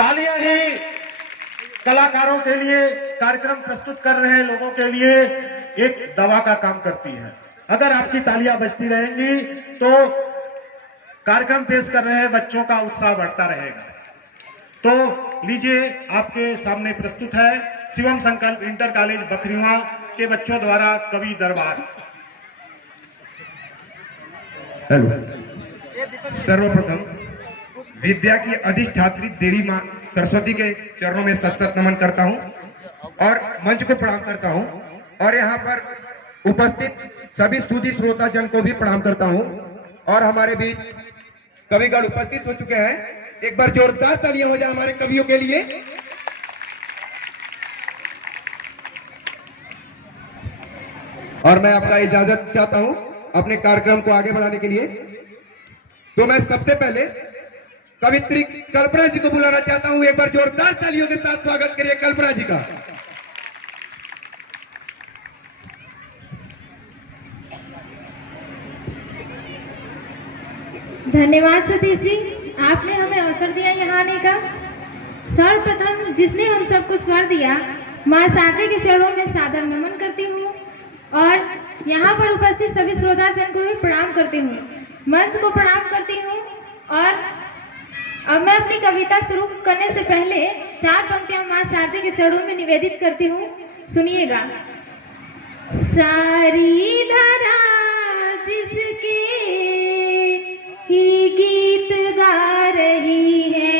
तालियां ही कलाकारों के लिए, कार्यक्रम प्रस्तुत कर रहे लोगों के लिए एक दवा का काम करती है। अगर आपकी तालियां बजती रहेंगी तो कार्यक्रम पेश कर रहे बच्चों का उत्साह बढ़ता रहेगा। तो लीजिए, आपके सामने प्रस्तुत है शिवम संकल्प इंटर कॉलेज बखरीवा के बच्चों द्वारा कवि दरबार। हेलो, सर्वप्रथम विद्या की अधिष्ठात्री देवी मां सरस्वती के चरणों में सत सत नमन करता हूं और मंच को प्रणाम करता हूं और यहाँ पर उपस्थित सभी सूझी श्रोता जन को भी प्रणाम करता हूं। और हमारे बीच कविगण उपस्थित हो चुके हैं। एक बार जोरदार तालियां हो जाए हमारे कवियों के लिए। और मैं आपका इजाजत चाहता हूं अपने कार्यक्रम को आगे बढ़ाने के लिए। तो मैं सबसे पहले कवित्री कल्पना जी को बुलाना चाहता हूं। एक बार जोरदार तालियों के साथ स्वागत करिए कल्पना जी का। धन्यवाद सतीश जी, आपने हमें अवसर दिया यहाँ आने का। सर्वप्रथम जिसने हम सबको स्वर दिया, माँ शारदा के चरणों में सादर नमन करती हूँ और यहाँ पर उपस्थित सभी श्रोताजन को भी प्रणाम करती हूँ, मंच को प्रणाम करती हूँ। और अब मैं अपनी कविता शुरू करने से पहले 4 पंक्तियाँ माँ शारदा के चरणों में निवेदित करती हूँ, सुनिएगा। सारी धरा जिसके ही गीत गा रही है,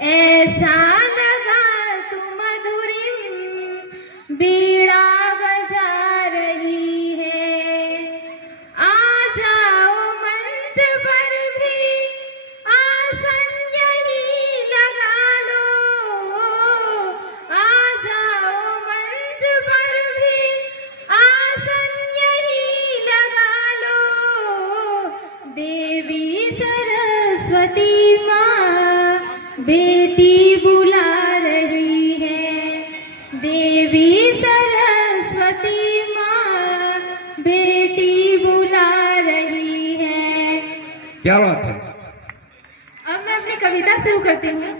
ऐसा लगा तू मधुरिम बीड़ा बजा रही है। आ जाओ मंच पर भी आसन यही लगा लो, आ जाओ मंच पर भी आसन यही लगा लो। देवी सरस्वती माँ बेटी बुला रही है, देवी सरस्वती माँ बेटी बुला रही है। क्या बात है। अब मैं अपनी कविता शुरू करती हूँ।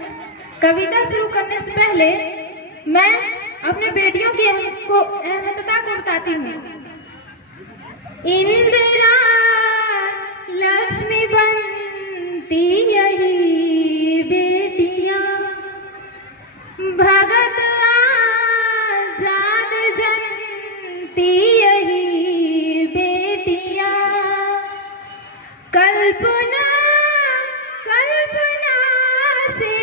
कविता शुरू करने से पहले मैं अपने बेटियों की अहमियता को बताती हूँ। इंदिरा लक्ष्मी बनती यही बेटियां, भगत आजाद जनती यही बेटियां। कल्पना कल्पना से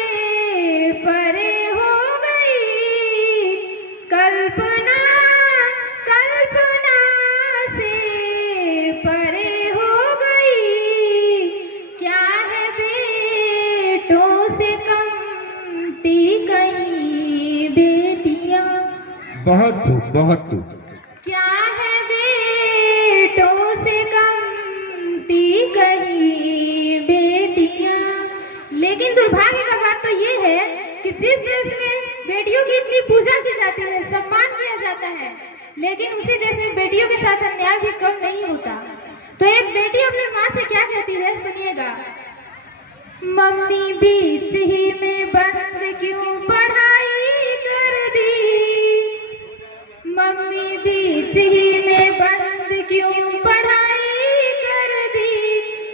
परे हो गई, कल्पना कल्पना से परे हो गई। क्या है बेटों से कमती कहीं बेटियां, बहुत खूब, बहुत खूब। क्या है बेटों से कमती कहीं बेटियां। लेकिन दुर्भाग्य का बात तो ये है कि जिस देश में बेटियों की इतनी पूजा की जाती है, सम्मान किया जाता है, लेकिन उसी देश में बेटियों के साथ अन्याय भी कम नहीं होता। तो एक बेटी अपनी माँ से क्या कहती है, सुनिएगा। मम्मी बीच ही में बंद क्यों पढ़ाई कर दी, मम्मी बीच ही में बंद क्यों पढ़ाई कर दी।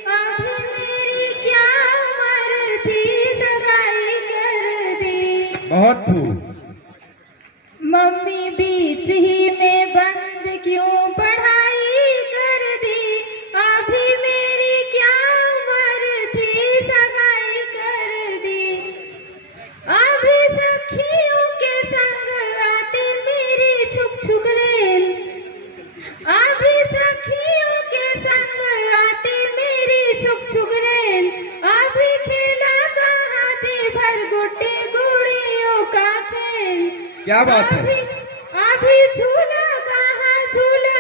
अभी मेरी क्या उम्र थी, सगाई कर दी। बहुत खूब। मम्मी बीच ही में बंद क्यों पढ़ाई कर दी। अभी मेरी क्या उम्र थी, सगाई कर दी। अभी सखियों के संग आते मेरी छुक छुक रेल, अभी सखियों के संग आते मेरी छुक छुक रेल। अभी खेला कहाँ जे भर गोटे गुड़ियों का खेल। क्या बात है। अभी झूला कहाँ झूला,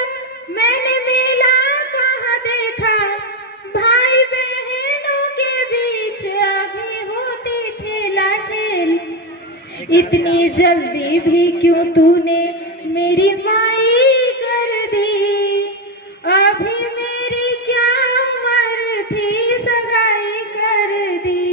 मैंने मेला कहाँ देखा। भाई बहनों के बीच अभी होती ठेला ठेल। इतनी जल्दी भी क्यों तूने मेरी माई कर दी। अभी मेरी क्या उम्र थी, सगाई कर दी।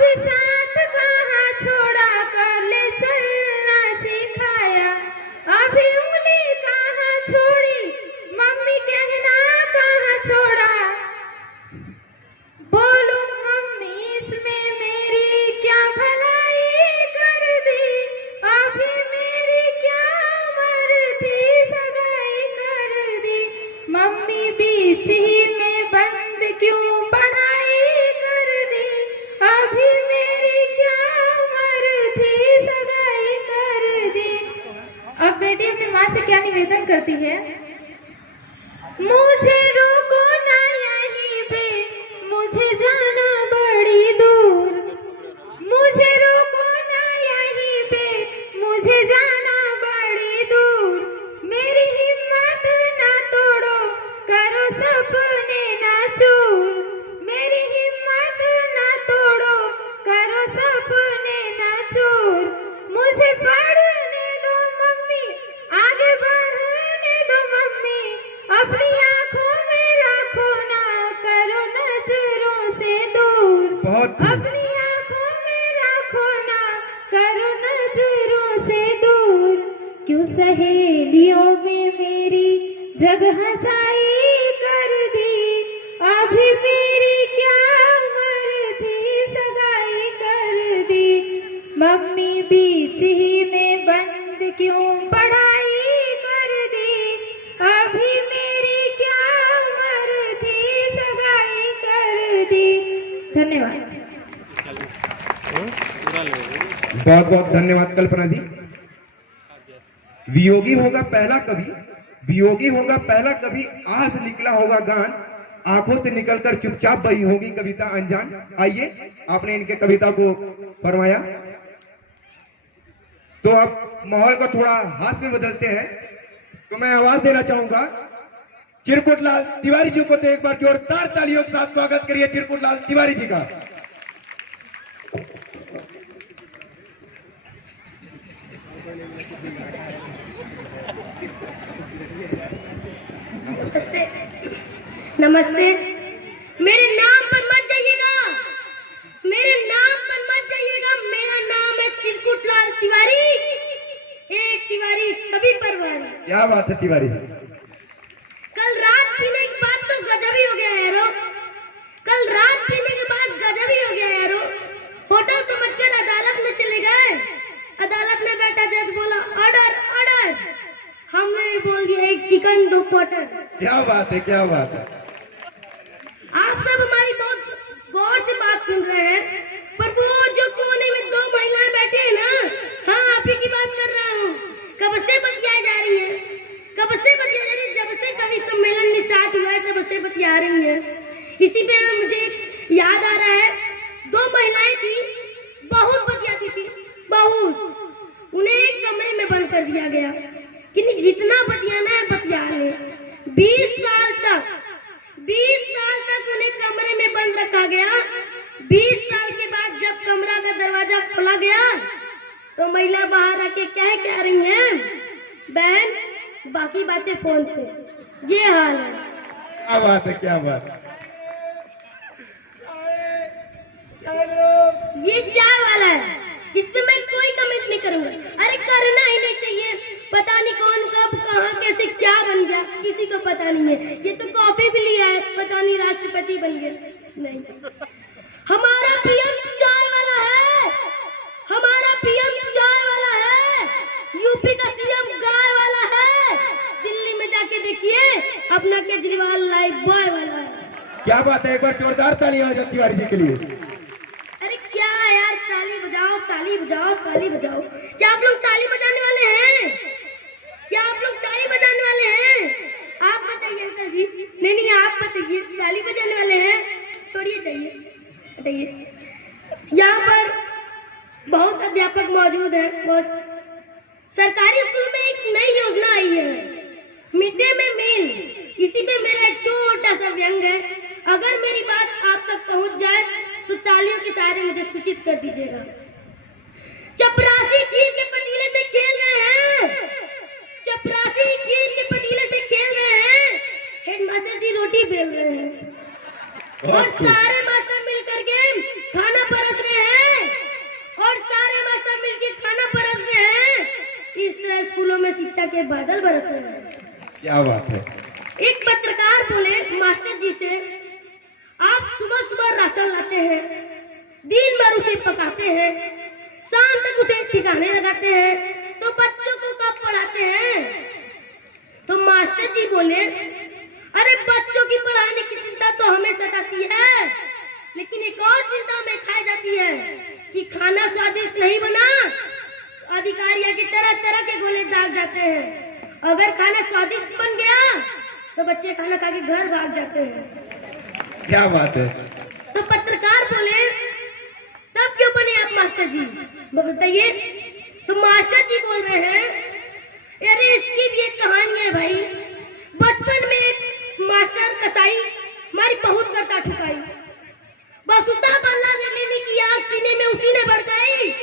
अभी साथ कहाँ छोड़ा, कल चलना सिखाया। अभी उंगली कहाँ छोड़ी, मम्मी कहना कहाँ छोड़ा। बोलो मम्मी इसमें मेरी क्या भलाई कर दी, अभी मेरी क्या उम्र थी, सगाई कर दी। मम्मी बीच ही में बंद क्यों पढ़ाई कर दी, अभी मेरी क्या उम्र थी, सगाई कर दी। अब बेटी अपनी माँ से क्या निवेदन करती है? मुझे रोको ना यहीं पे, मुझे जाना बड़ी दूर। मुझे रोको ना यहीं पे, मुझे जाना बड़ी दूर। मेरी हिम्मत ना तोड़ो, करो सपने ना चूर। मेरी हिम्मत ना तोड़ो, करो सपने ना चूर। मुझे पढ़ने दो मम्मी, आगे बढ़ने दो मम्मी। अपनी आंखों में रखो ना, करो नजरों से दूर। बहुत खूब। अपनी आंखों में रखो ना, करो नजरों से दूर। क्यों सहेलियों में मेरी जगह साई कर दी, अभी मेरी क्या उम्र थी, सगाई कर दी। मम्मी बीच ही में बंद क्यों पढ़ाई कर दी, अभी मेरी क्या उम्र थी, सगाई कर दी। धन्यवाद। बहुत बहुत धन्यवाद कल्पना जी। वियोगी होगा पहला कवि, वियोगी होगा पहला कवि, आह से निकला होगा गान, आंखों से निकलकर चुपचाप बही होगी कविता अनजान। आइए, आपने इनके कविता को फरमाया, तो अब माहौल को थोड़ा हाथ में बदलते हैं। तो मैं आवाज देना चाहूंगा चिरकुट लाल तिवारी जी को। तो एक बार जोरदार तालियों के साथ स्वागत करिए चिरकुट लाल तिवारी जी का। नमस्ते, नमस्ते। मेरे नाम पर मत जाइएगा, मेरे नाम पर मत जाइएगा। मेरा नाम है चिरकुट लाल तिवारी, एक तिवारी सभी परवारी। क्या बात है तिवारी जी। कल रात पीने के बाद तो गजब ही हो गया यारो, कल रात पीने के बाद गजब ही हो गया यारो। होटल समझकर अदालत में चले गए, अदालत में बैठा जज बोला ऑर्डर ऑर्डर, हमने भी बोल दिया एक चिकन 2 क्वार्टर। क्या बात है, क्या बात है। आप सब हमारी बहुत गौर से बात सुन रहे हैं, पर वो जो कोने में 2 महिलाएं बैठी हैं ना, हाँ आप ही की बात कर रहा हूँ। कब से बतियाई जा रही है, कब से बतिया जा रही है, जब से कवि सम्मेलन स्टार्ट हुआ है तब से बतिया रही है। इसी पे मुझे याद आ रहा है, 2 महिलाएं थी, बहुत बतियाती थी, बहुत। उन्हें एक कमरे में बंद कर दिया गया कि जितना बतियाना है बतिया ले। 20 साल तक उन्हें कमरे में बंद रखा गया। 20 साल के बाद जब कमरा का दरवाजा खोला गया तो महिला बाहर आके कह रही हैं, बहन बाकी बातें फोन पे। ये हाल है। क्या बात है, क्या बात है। ये चाय वाला है, इस पे मैं कोई कमेंट नहीं करूंगा। अरे करना ही नहीं चाहिए, पता नहीं कौन कब कहां कैसे क्या बन गया, किसी को पता नहीं है। ये तो कॉफी भी लिया है, पता नहीं राष्ट्रपति बन गया। नहीं, हमारा पीएम चाय वाला है, हमारा पीएम चाय वाला है। यूपी का सीएम गाय वाला है, दिल्ली में जाके देखिए अपना केजरीवाल लाइफ बॉय वाला है। क्या बात है, एक बार जोरदार तालियां हो जाओ तिवारी जी के लिए। अरे क्या यार, ताली बजाओ ताली बजाओ ताली बजाओ। क्या आप लोग ताली बजाने वाले हैं? क्या आप लोग ताली बजाने वाले हैं? आप बताइए अंकल जी। नहीं आप बताइए, ताली बजाने वाले हैं? छोड़िए, चाहिए बताइए। यहाँ पर बहुत अध्यापक मौजूद हैं, बहुत। सरकारी स्कूल में एक नई योजना आई है, मिड डे में मील। इसी पे मेरा एक छोटा सा व्यंग है, अगर मेरी बात आप तक पहुंच जाए तो तालियों के सहारे मुझे सूचित कर दीजिएगा। चपरासी खीर के पतीले से खेल रहे हैं, चपरासी खीर के पतीले से खेल रहे हैं, हेडमास्टर जी रोटी बेल रहे हैं और सारे मास्टर मिलकर के खाना परस रहे हैं। शिक्षा के बादल बरस रहे हैं। क्या बात है। एक पत्रकार बोले मास्टर जी से, आप सुबह सुबह राशन लाते हैं, दिन भर उसे पकाते हैं, शाम तक उसे ठिकाने लगाते हैं, तो बच्चों को कब पढ़ाते हैं? तो मास्टर जी बोले, अरे बच्चों की पढ़ाने की चिंता तो हमें सताती है, लेकिन एक और चिंता हमें खाई जाती है कि खाना स्वादिष्ट नहीं बना, अधिकारियों की तरह तरह के गोले दाग जाते हैं। अगर खाना स्वादिष्ट बन गया तो बच्चे खाना खा के घर भाग जाते हैं। क्या बात है। तो पत्रकार बोले, तब क्यों बने आप मास्टर जी, बताइए। तो मास्टर जी बोल रहे हैं, अरे इसकी भी एक कहानी है भाई। बचपन में एक मास्टर कसाई हमारी बहुत करता ठुकाई, बस उतना बदला लेने की आग सीने में उसी ने भड़काई।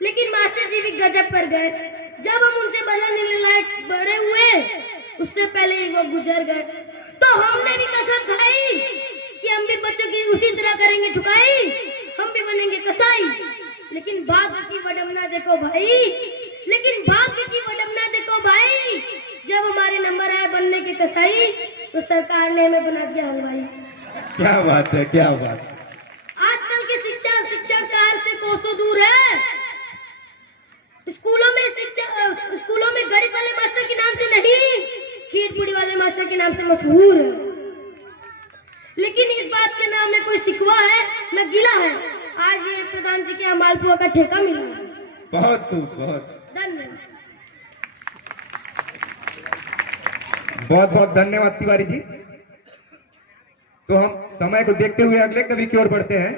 लेकिन मास्टर जी भी गजब कर गए, जब हम उनसे बदला लेने लायक बड़े हुए उससे पहले ही वो गुजर गए। तो हमने भी कसम खाई कि हम भी बच्चों की उसी तरह करेंगे ठुकाई, हम भी बनेंगे कसाई। लेकिन भाग्य की विडंबना देखो भाई, लेकिन भाग्य की विडंबना देखो भाई, जब हमारे नंबर आए बनने के कसाई तो सरकार ने हमें बना दिया हलवाई। क्या बात है, क्या बात। आजकल की शिक्षा शिक्षाचार से कोसों दूर है। स्कूलों में गणित वाले मास्टर के नाम से नहीं, खीर पूरी वाले मास्टर के नाम से मशहूर है। लेकिन इस बात के नाम में कोई शिकवा है न गिला है। आज ये प्रधान जी के यहाँ मालपुआ का ठेका मिला है। बहुत खूब, बहुत धन्यवाद। बहुत बहुत धन्यवाद तिवारी जी। तो हम समय को देखते हुए अगले कवि की ओर बढ़ते हैं।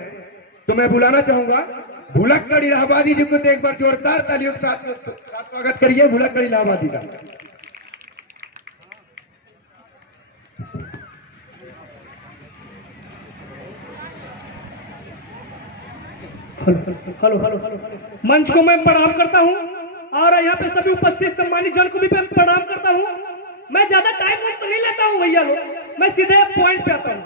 तो मैं बुलाना चाहूंगा भुलक्कड़ इलाहाबादी जी को, तो एक बार जोरदार तालियों के साथ स्वागत करिए भुलक्कड़ इलाहाबादी का। Hello hello hello. मंच को मैं प्रणाम करता हूं और यहाँ पे सभी उपस्थित सम्मानित जन को भी मैं प्रणाम करता हूं। मैं ज्यादा टाइम तो नहीं लेता हूं भैया लोग, मैं सीधे पॉइंट पे आता हूं,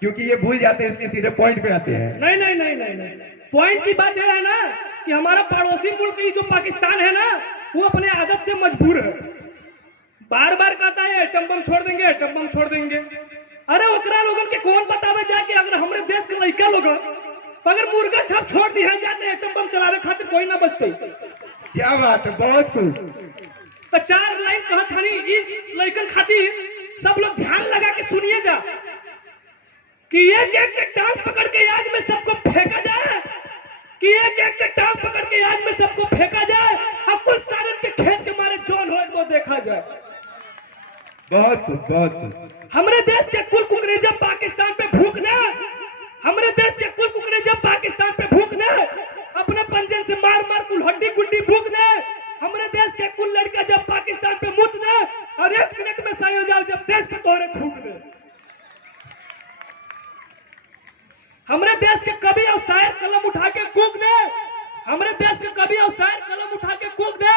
क्योंकि ये भूल जाते हैं इसलिए सीधे पॉइंट पे आते हैं। नहीं नहीं नहीं नहीं नहीं, पॉइंट की बात यह है ना कि हमारा पड़ोसी मुल्क जो पाकिस्तान है ना, वो अपने आदत से मजबूर है, बार बार कहता है एटम बम छोड़ देंगे, एटम बम छोड़ देंगे। अरे ओकरा लोगन के कौन बतावे जाके, अगर हमारे देश के लड़का लोग अगर मुर्गा छाप छोड़ दिया जाते एटम बम चलावे खातिर कोई ना बचते। क्या बात है, बहुत खूब। तो 4 लाइन कहत हनी इस लड़कन खातिर सब लोग ध्यान लगा के सुनिए जा कि एक एक के टांग पकड़ के आग में सबको फेंका जाए, कि एक एक के टांग पकड़ के आग में सबको फेंका जाए और कुल सारन के खेत के मारे जौन हो वो देखा जाए। बहुत खूब, बहुत खूब। हमारे देश के कुल कुकरेजा पाकिस्तान पे भूख दे, हमारे देश के कुल कुकरेजा पाकिस्तान पे भूख दे, अपने पंजन से मार मार कुल हड्डी गुड्डी भूख दे। हमारे देश के कुल लड़का जब पाकिस्तान पे मुत दे और 1 मिनट में सही हो जाओ जब देश पे तोहरे थूक दे। हमारे देश के कवि और शायर कलम उठा के कूक दे, हमारे देश के कवि और शायर कलम उठा के कूक दे,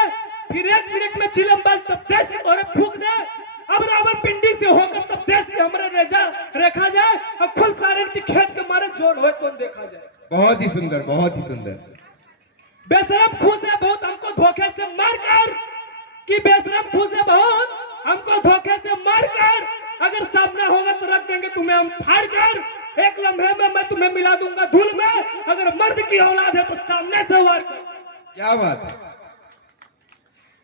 फिर 1 मिनट में चिलम बाज तब देश के तोहरे फूक दे। अब रावण पिंडी से होकर तब देश के हमारे रेजा रेखा जाए और खुल सारन की खेत के मारे जोर हो तो देखा जाए। बहुत ही सुंदर, बहुत ही सुंदर। बेशरम खुश है बहुत हमको धोखे से मारकर, कि बेशरम खुश है बहुत हमको धोखे से मारकर, अगर सामने होगा तो रख देंगे तुम्हें हम फाड़ कर, एक लम्हे में मैं तुम्हें मिला दूंगा धूल में, अगर मर्द की औलाद है तो सामने से वार कर। क्या बात है।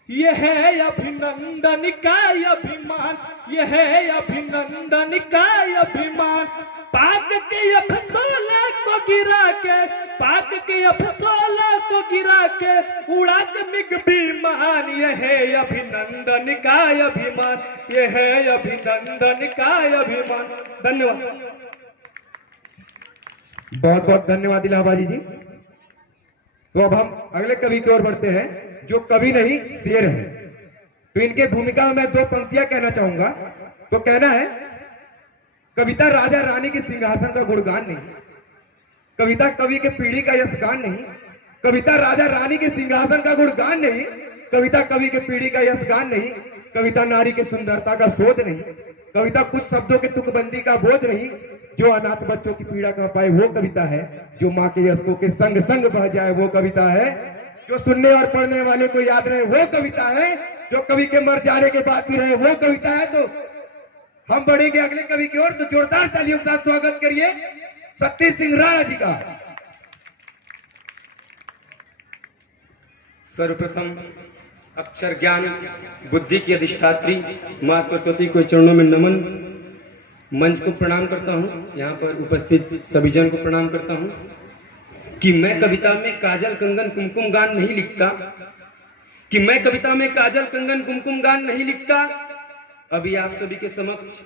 ये है अभिनंदन का अभिमान, ये है अभिनंदन का अभिमान, पाक के अफसोला को गिरा के, पाक के अफसोला को गिरा के उड़ा के मिग विमान, ये है अभिनंदन का अभिमान, ये है अभिनंदन का अभिमान। धन्यवाद। बहुत बहुत धन्यवाद इलाहाबादी जी। तो अब हम अगले कवि की ओर बढ़ते हैं, जो कवि नहीं शेर है। तो इनके भूमिका में मैं 2 पंक्तियां कहना चाहूंगा। तो कहना है, कविता राजा रानी के सिंहासन का गुणगान नहीं, कविता कवि के पीढ़ी का यशगान नहीं, कविता राजा रानी के सिंहासन का गुणगान नहीं, कविता कवि के पीढ़ी का यशगान नहीं, कविता नारी के सुंदरता का शोध नहीं, कविता कुछ शब्दों के तुकबंदी का बोध नहीं, जो अनाथ बच्चों की पीड़ा का पाए वो कविता है, जो माँ के यशकों के संग संग बह जाए वो कविता है, जो सुनने और पढ़ने वाले को याद रहे वो कविता है, जो कवि के मर जाने के बाद भी रहे वो कविता है। तो हम बढ़ेंगे अगले कवि की ओर। तो जोरदार तालियों के साथ स्वागत करिए शक्ति सिंह राणा जी का। सर्वप्रथम अक्षर ज्ञान बुद्धि की अधिष्ठात्री माँ सरस्वती को चरणों में नमन। मंच को प्रणाम करता हूँ, यहाँ पर उपस्थित सभी जन को प्रणाम करता हूँ कि मैं कविता में काजल कंगन कुमकुम गान नहीं लिखता, कि मैं कविता में काजल कंगन कुमकुम गान नहीं लिखता। अभी आप सभी के समक्ष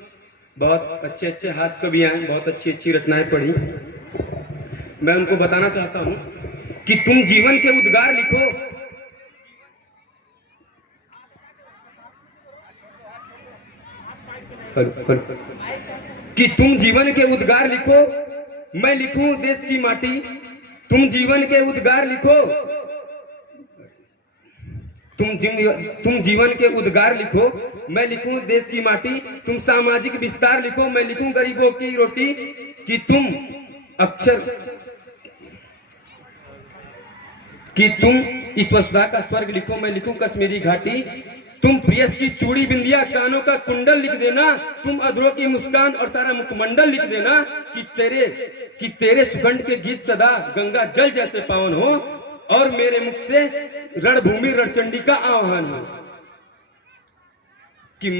बहुत अच्छे अच्छे हास्य कवि आए, बहुत अच्छी अच्छी रचनाएं पढ़ी। मैं उनको बताना चाहता हूं कि तुम जीवन के उद्गार लिखो, कि तुम जीवन के उद्गार लिखो, मैं लिखूं देश की माटी। तुम जीवन के उद्गार लिखो, तुम जीवन के उद्गार लिखो, मैं लिखूं देश की माटी। तुम सामाजिक विस्तार लिखो, मैं लिखूं गरीबों की रोटी। कि तुम अक्षर, कि तुम इस वसुधा का स्वर्ग लिखो, मैं लिखूं कश्मीरी घाटी। तुम प्रियस की चूड़ी बिंदिया कानों का कुंडल लिख देना, तुम अधरों की मुस्कान और सारा मुखमंडल लिख देना। कि तेरे सुगंध के गीत सदा गंगा जल जैसे पावन हो, और मेरे मुख से रणभूमि रणचंडी का आह्वान हो। कि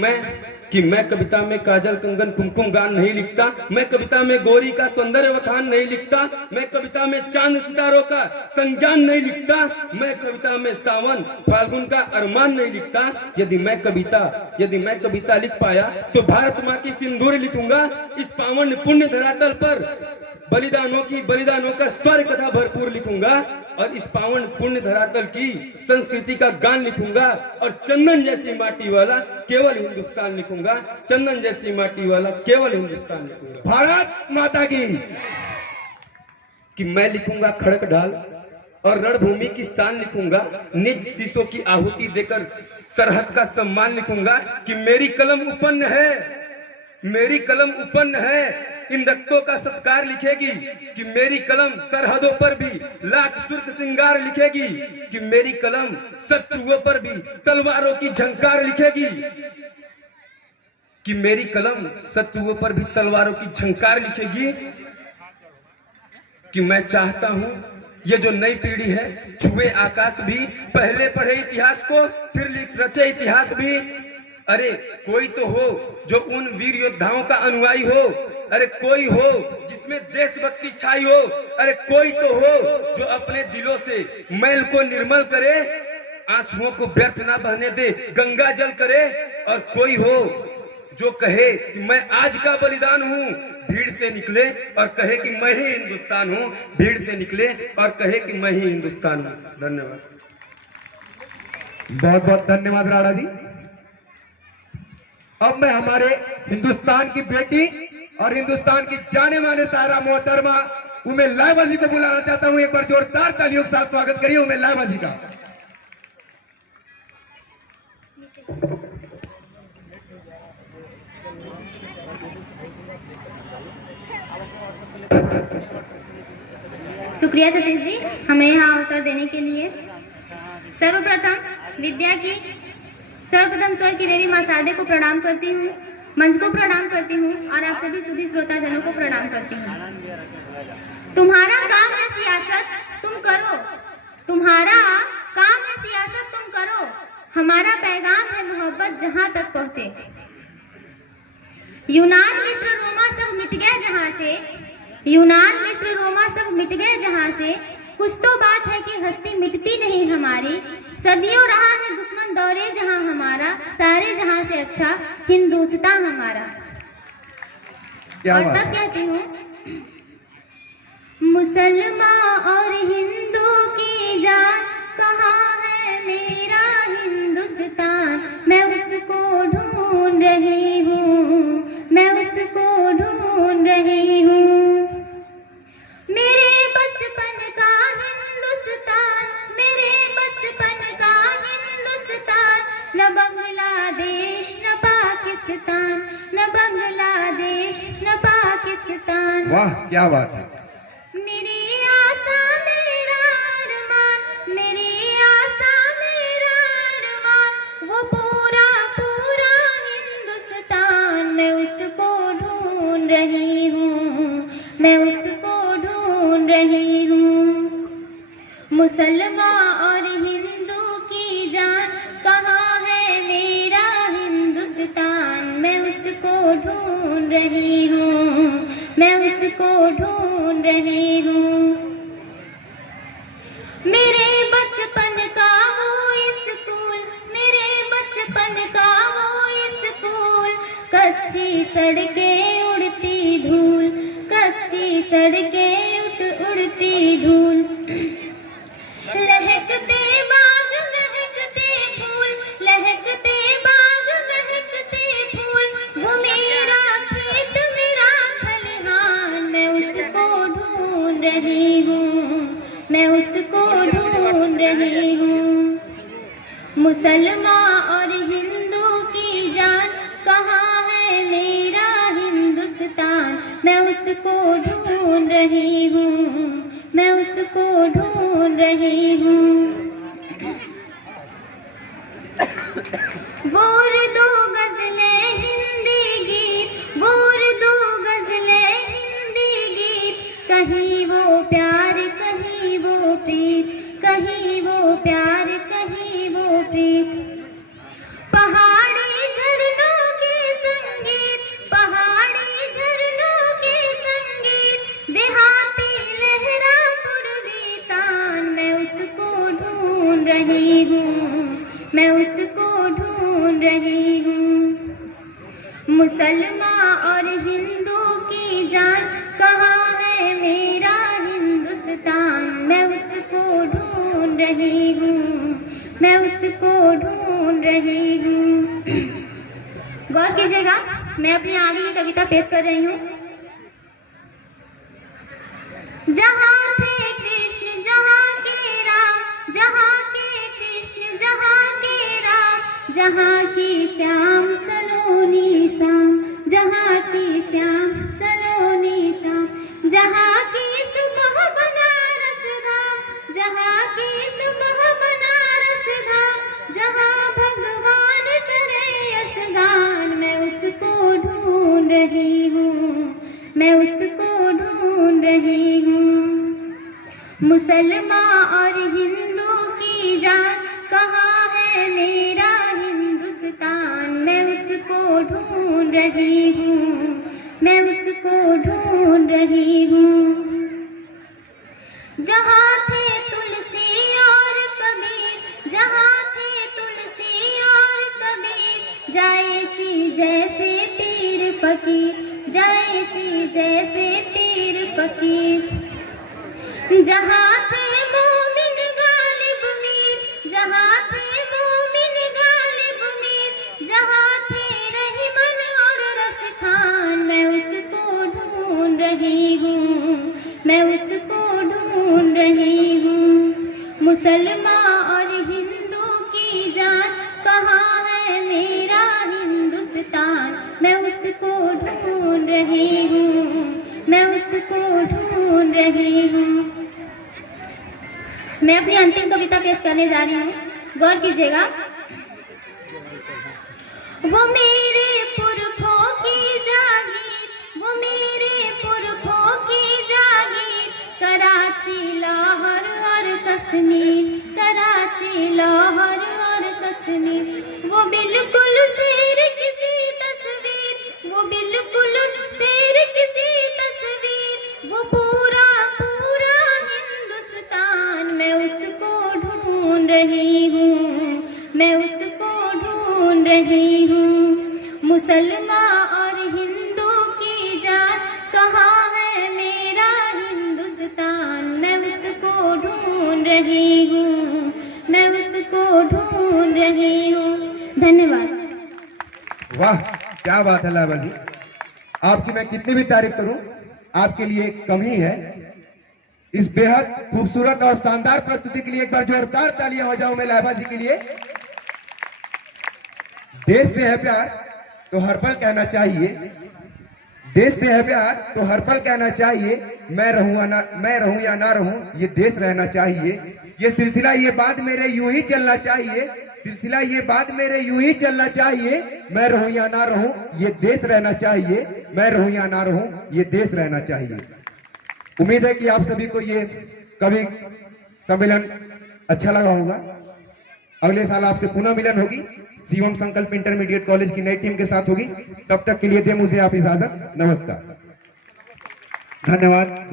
मैं कविता में काजल कंगन कुमकुम गान नहीं लिखता, मैं कविता में गौरी का सौंदर्य वखान नहीं लिखता, मैं कविता में चांद सितारों का संज्ञान नहीं लिखता, मैं कविता में सावन फाल्गुन का अरमान नहीं लिखता। यदि मैं कविता लिख पाया तो भारत माँ की सिंदूर लिखूंगा। इस पावन पुण्य धरातल पर बलिदानों का स्वर कथा भरपूर लिखूंगा, और इस पावन पुण्य धरातल की संस्कृति का गान लिखूंगा। और चंदन जैसी माटी वाला केवल हिंदुस्तान लिखूंगा, चंदन जैसी माटी वाला केवल हिंदुस्तान लिखूंगा। भारत माता की। कि मैं लिखूंगा खड़क ढाल और रणभूमि की शान लिखूंगा, निज शीशों की आहुति देकर सरहद का सम्मान लिखूंगा। कि मेरी कलम उफन्न है, इन रक्तों का सत्कार लिखेगी। कि मेरी कलम सरहदों पर भी लाख सुर्ख सिंगार लिखेगी। कि मेरी कलम शत्रुओं पर भी तलवारों की झंकार लिखेगी। कि मेरी कलम शत्रुओं पर भी तलवारों की झंकार लिखेगी। कि मैं चाहता हूं ये जो नई पीढ़ी है छुए आकाश भी, पहले पढ़े इतिहास को फिर रचे इतिहास भी। अरे कोई तो हो जो उन वीर योद्धाओं का अनुयायी हो, अरे कोई हो जिसमें देशभक्ति छाई हो, अरे कोई तो हो जो अपने दिलों से मैल को निर्मल करे, आंसुओं को व्यर्थ ना बहने दे, गंगा जल करे। और कोई हो जो कहे कि मैं आज का बलिदान हूं, भीड़ से निकले और कहे कि मैं ही हिंदुस्तान हूं, भीड़ से निकले और कहे कि मैं ही हिंदुस्तान हूं। धन्यवाद। बहुत बहुत धन्यवाद राणा जी। अब मैं हमारे हिंदुस्तान की बेटी और हिंदुस्तान की जाने माने सारा मोहतरमा उमे लाइबा जी को बुलाना चाहता हूं। एक बार जोरदार तालियों के साथ स्वागत करिए उमे लाइबा जी का। शुक्रिया सतीश जी, हमें यहाँ अवसर देने के लिए। सर्वप्रथम स्वर की देवी माँ शारदे को प्रणाम करती हूँ, मंच को प्रणाम करती हूँ और आप सभी सुधी श्रोताजनों को प्रणाम करती हूँ। तुम्हारा काम है सियासत तुम करो, तुम्हारा काम है सियासत तुम करो, हमारा पैगाम है मोहब्बत जहाँ तक पहुँचे। यूनान मिस्र रोमा सब मिट गए जहाँ से, यूनान मिस्र रोमा सब मिट गए जहाँ से, कुछ तो बात है कि हस्ती मिटती नहीं हमारी। सदियों रहा है दुश्मन दौरे जहाँ हमारा, सारे जहाँ से अच्छा हिंदुस्तान हमारा। और तब कहती हूँ, मुसलमान और हिंदू की जान कहाँ है मेरा हिंदुस्तान, मैं उसको ढूंढ रही हूँ, मैं उसको ढूंढ रही हूँ। मेरे बचपन का हिंदुस्तान, मेरे बचपन का हिंदुस्तान, न बांग्लादेश न पाकिस्तान, न बांग्लादेश न पाकिस्तान। वाह क्या बात है। मेरी आशा मेरा अरमान, मेरी उसको ढूंढ रही हूँ। मुसलमान और हिंदू की जान, कहाँ है मेरा हिंदुस्तान, मैं उसको ढूंढ रही हूँ, मैं उसको ढूंढ रही हूँ। मेरे बचपन का वो स्कूल, मेरे बचपन का वो स्कूल, कच्ची सड़कें उड़ती धूल, कच्ची सड़कें उड़ती धूल, लहकते बाग महकते फूल, लहकते बाग महकते फूल, वो मेरा खेत मेरा खलिहान, मैं उसको ढूंढ रही हूँ, मैं उसको ढूंढ रही हूँ। मुसलमान और हिंदू की जान, कहाँ है मेरा हिंदुस्तान, मैं उसको ढूंढ रही हूँ, मैं उसको ढूंढ रही हूँ। वो उर्दू गज़लें हिंदी गीत, वो उर्दू गज़लें हिंदी गीत, कहीं वो प्यार कहीं वो प्रीत, कहीं वो प्यार कहीं वो प्रीत। पहाड़ी झरनों के संगीत, पहाड़ी झरनों के संगीत, देहाती लहरा पूर्वी तान, मैं उसको ढूंढ रही हूँ, मैं उसको ढूंढ रही हूँ। मुसलमान और हिंदू की जान, कहाँ है मेरा हिंदुस्तान, मैं उसको ढूंढ रही हूँ, मैं उसको ढूंढ रही हूँ। गौर कीजिएगा, मैं अपनी आगे की कविता पेश कर रही हूँ। जहाँ थे कृष्ण जहाँ के राम, जहाँ के कृष्ण जहाँ के राम, जहाँ की श्याम सलोनी शाम, जहाँ की श्याम सलोनी शाम, जहाँ की सुबह बनारस धाम, जहाँ की सुबह बनारस धाम, जहाँ भगवान करे असगान, मैं उसको ढूंढ रही हूँ, मैं उसको ढूंढ रही हूँ। मुसलमान और हिंदू की जान, कहाँ है मेरा हिंदुस्तान, मैं उसको ढूंढ रही हूँ, मैं उसको ढूंढ रही हूँ। जहाँ थे तुलसी और कबीर, जहाँ थे तुलसी और कबीर, जाए सी जैसे पीर फकीर, जाए सी जैसे पीर फकीर। जहाँ थे मोमिन गालिब मीर, जहाँ थे मोमिन गालिब मीर, जहाँ थे रहीमन और रस खान, मैं उसको ढूंढ रही हूँ, मैं उसको ढूंढ रही हूँ। मुसलमान और हिंदू की जान, कहाँ है मेरा हिंदुस्तान, मैं उसको ढूंढ रही हूँ, मैं उसको ढूंढ रही हूँ। मैं अपनी अंतिम कविता पेश करने जा रही हूँ, गौर कीजिएगा। वो मेरे पुरखों की जागीर, वो मेरे पुरखों की जागीर, कराची लाहौर और कश्मीर, कराची लाहौर और कश्मीर। वो बिल्कुल शेर किसी तस्वीर, वो बिल्कुल शेर किसी तस्वीर, वो पूरा पूरा हिंदुस्तान, मैं उसको ढूंढ रही हूँ, मैं उसको ढूंढ रही हूँ। मुसलमान और हिंदू की जान, कहाँ है मेरा हिंदुस्तान, मैं उसको ढूंढ रही हूँ, मैं उसको ढूंढ रही हूँ। धन्यवाद। वाह, क्या बात है लाइबा जी, आपकी मैं कितनी भी तारीफ करूं आपके लिए कम ही है। इस बेहद खूबसूरत और शानदार प्रस्तुति के लिए एक बार जोरदार तालियां हो जाओ मैं लाइबा जी के लिए। देश से है प्यार तो हर पल कहना चाहिए, देश से है प्यार तो हर पल कहना चाहिए, मैं रहूं या ना रहूं ये देश रहना चाहिए। ये सिलसिला ये बात मेरे यूं ही चलना चाहिए, सिलसिला ये बात मेरे यूं ही चलना चाहिए, मैं रहूं या ना रहूं ये देश रहना चाहिए, मैं रहूं या ना रहूं ये देश रहना चाहिए। उम्मीद है कि आप सभी को ये कवि सम्मेलन अच्छा लगा होगा। अगले साल आपसे पुनः मिलन होगी, शिवम संकल्प इंटरमीडिएट कॉलेज की नई टीम के साथ होगी। तब तक के लिए दे मुझे आप इजाजत। नमस्कार। धन्यवाद।